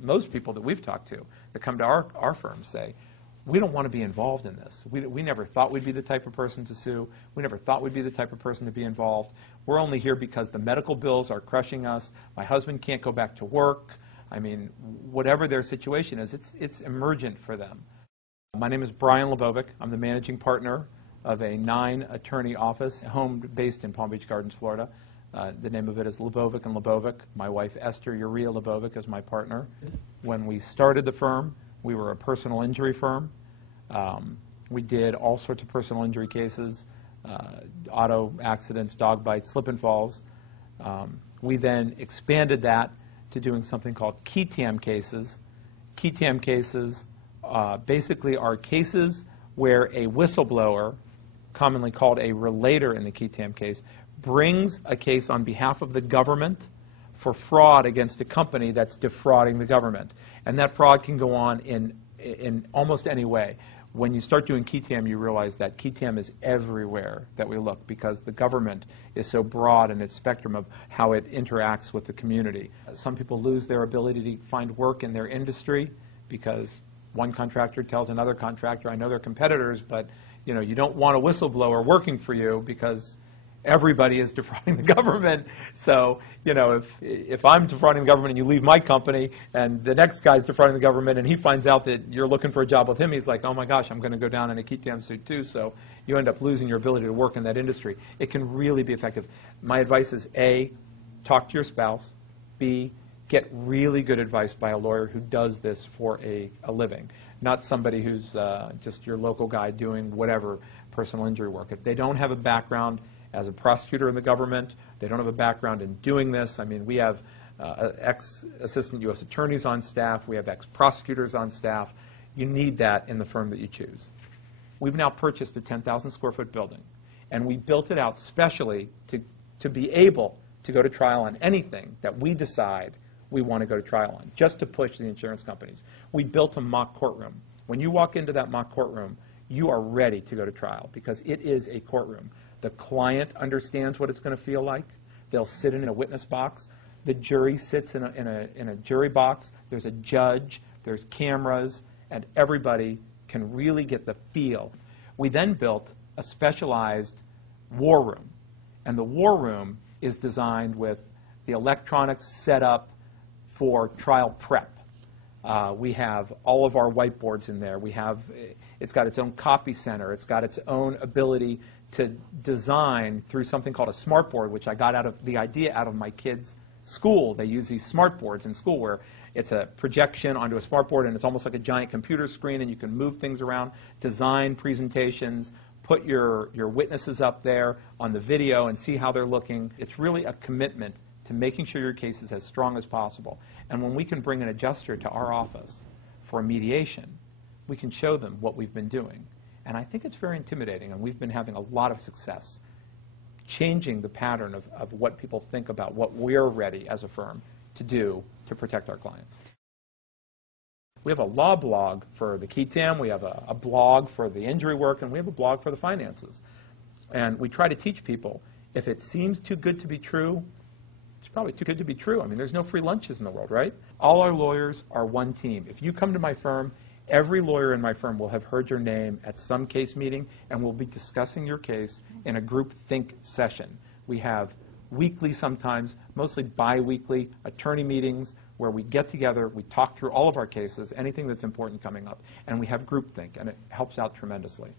Most people that we've talked to that come to our firm say, we don't want to be involved in this. We never thought we'd be the type of person to sue. We never thought we'd be the type of person to be involved. We're only here because the medical bills are crushing us. My husband can't go back to work. I mean, whatever their situation is, it's emergent for them. My name is Brian LaBovick. I'm the managing partner of a 9-attorney office, home based in Palm Beach Gardens, Florida. The name of it is LaBovick and LaBovick. My wife, Esther Urea LaBovick, is my partner. When we started the firm, we were a personal injury firm. We did all sorts of personal injury cases, auto accidents, dog bites, slip and falls. We then expanded that to doing something called qui tam cases. Qui tam cases basically are cases where a whistleblower, commonly called a relator in the qui tam case, brings a case on behalf of the government for fraud against a company that's defrauding the government. And that fraud can go on in almost any way. When you start doing qui tam, you realize that qui tam is everywhere that we look because the government is so broad in its spectrum of how it interacts with the community. Some people lose their ability to find work in their industry because one contractor tells another contractor, I know they're competitors, but you don't want a whistleblower working for you because everybody is defrauding the government. So, if I'm defrauding the government and you leave my company and the next guy's defrauding the government and he finds out that you're looking for a job with him, he's like, oh my gosh, I'm going to go down in a qui tam suit too. So you end up losing your ability to work in that industry. It can really be effective. My advice is A, talk to your spouse. B, get really good advice by a lawyer who does this for a living, not somebody who's just your local guy doing whatever personal injury work. If they don't have a background as a prosecutor in the government, they don't have a background in doing this. I mean, we have ex-assistant U.S. attorneys on staff. We have ex-prosecutors on staff. You need that in the firm that you choose. We've now purchased a 10,000 square foot building, and we built it out specially to be able to go to trial on anything that we decide we want to go to trial on, just to push the insurance companies. We built a mock courtroom. When you walk into that mock courtroom, you are ready to go to trial because it is a courtroom. The client understands what it's going to feel like. They'll sit in a witness box. The jury sits in a jury box. There's a judge. There's cameras. And everybody can really get the feel. We then built a specialized war room. And the war room is designed with the electronics set up for trial prep. We have all of our whiteboards in there. It's got its own copy center. It's got its own ability to design through something called a smartboard, which I got the idea out of my kids' school. They use these smartboards in school where it's a projection onto a smartboard and it's almost like a giant computer screen and you can move things around, design presentations, put your witnesses up there on the video and see how they're looking. It's really a commitment to making sure your case is as strong as possible. And when we can bring an adjuster to our office for a mediation, we can show them what we've been doing. And I think it's very intimidating, and we've been having a lot of success changing the pattern of what people think about what we're ready as a firm to do to protect our clients. We have a law blog for the qui tam, we have a blog for the injury work, and we have a blog for the finances. And we try to teach people, if it seems too good to be true, it's probably too good to be true. I mean, there's no free lunches in the world, right? All our lawyers are one team. If you come to my firm, every lawyer in my firm will have heard your name at some case meeting, and we'll be discussing your case in a group think session. We have weekly sometimes, mostly bi-weekly attorney meetings where we get together, we talk through all of our cases, anything that's important coming up, and we have group think, and it helps out tremendously.